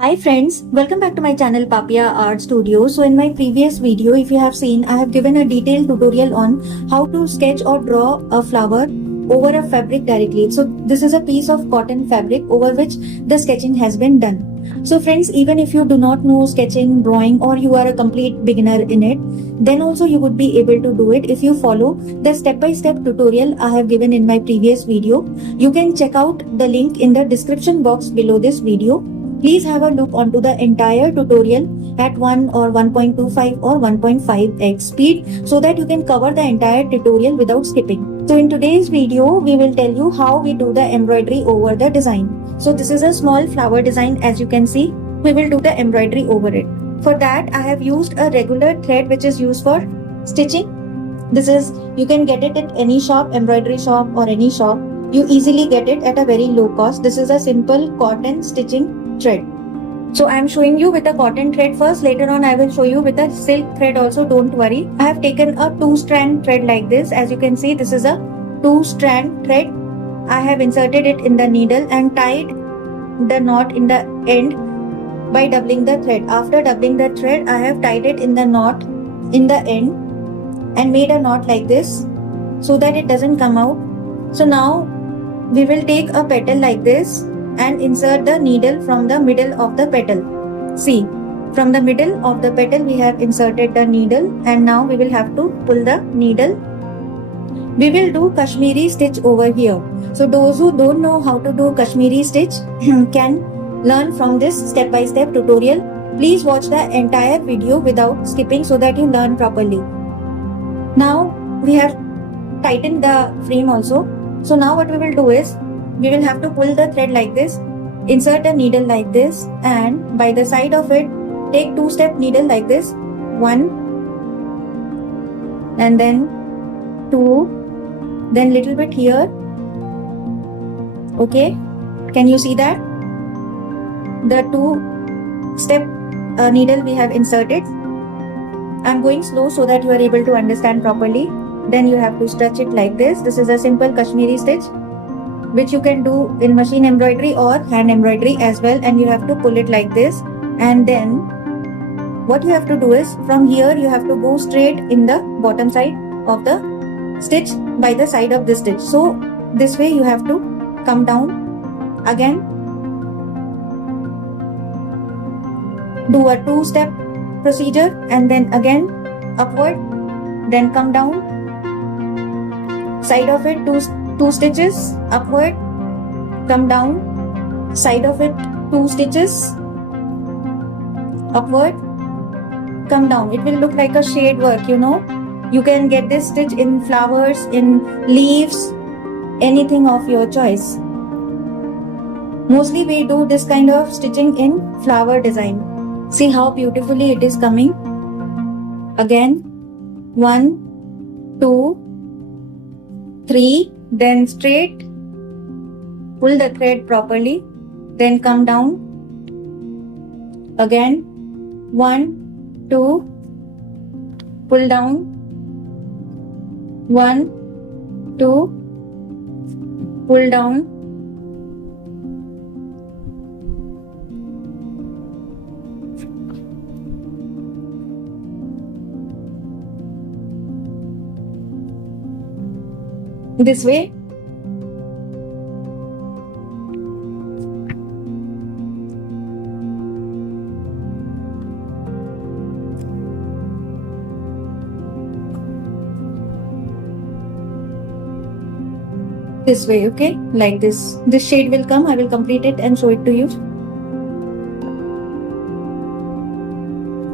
Hi friends, welcome back to my channel Papia Art Studio. So in my previous video, if you have seen, I have given a detailed tutorial on how to sketch or draw a flower over a fabric directly. So this is a piece of cotton fabric over which the sketching has been done. So friends, even if you do not know sketching, drawing, or you are a complete beginner in it, then also you would be able to do it if you follow the step-by-step tutorial I have given in my previous video. You can check out the link in the description box below this video. Please have a look onto the entire tutorial at 1 or 1.25 or 1.5x speed so that you can cover the entire tutorial without skipping. So in today's video, we will tell you how we do the embroidery over the design. So this is a small flower design, as you can see. We will do the embroidery over it. For that, I have used a regular thread which is used for stitching. You can get it at any shop, embroidery shop or any shop. You easily get it at a very low cost. This is a simple cotton stitching thread. So I am showing you with a cotton thread first. Later on I will show you with a silk thread also, don't worry. I have taken a 2-strand thread like this. As you can see, this is a 2-strand thread. I have inserted it in the needle and tied the knot in the end by doubling the thread. After doubling the thread, I have tied it in the knot in the end and made a knot like this so that it doesn't come out. So now we will take a petal like this and insert the needle from the middle of the petal. See, from the middle of the petal we have inserted the needle, and now we will have to pull the needle. We will do Kashmiri stitch over here. So those who don't know how to do Kashmiri stitch can learn from this step-by-step tutorial. Please watch the entire video without skipping so that you learn properly. Now we have tightened the frame also. So now what we will do is, we will have to pull the thread like this, insert a needle like this, and by the side of it, take 2-step needle like this, 1, and then 2, then little bit here. Okay, can you see that? The 2-step needle we have inserted. I'm going slow so that you are able to understand properly. Then you have to stretch it like this. This is a simple Kashmiri stitch, which you can do in machine embroidery or hand embroidery as well, and you have to pull it like this. And then what you have to do is, from here you have to go straight in the bottom side of the stitch by the side of this stitch. So this way you have to come down again, do a 2-step procedure, and then again upward, then come down, side of it, two stitches, upward, come down, side of it, 2 stitches, upward, come down. It will look like a shade work, you know. You can get this stitch in flowers, in leaves, anything of your choice. Mostly we do this kind of stitching in flower design. See how beautifully it is coming. Again, 1, 2, 3, then straight, pull the thread properly, then come down, again 1, 2, pull down, 1, 2, pull down, this way. This way, okay, like this. This shade will come. I will complete it and show it to you.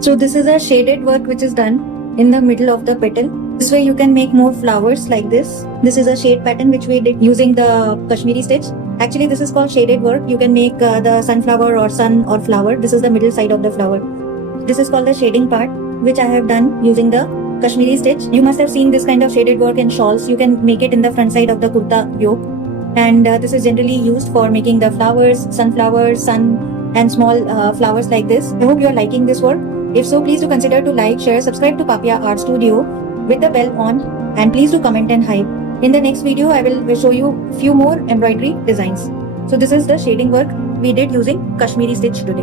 So this is a shaded work which is done in the middle of the petal. This way you can make more flowers like this. This is a shade pattern which we did using the Kashmiri stitch. Actually this is called shaded work. You can make the sunflower or sun or flower. This is the middle side of the flower. This is called the shading part, which I have done using the Kashmiri stitch. You must have seen this kind of shaded work in shawls. You can make it in the front side of the kurta yoke. And this is generally used for making the flowers, sunflowers, sun and small flowers like this. I hope you are liking this work. If so, please do consider to like, share, subscribe to Papia Art Studio with the bell on, and please do comment and hype. In the next video, I will show you few more embroidery designs. So this is the shading work we did using Kashmiri stitch today.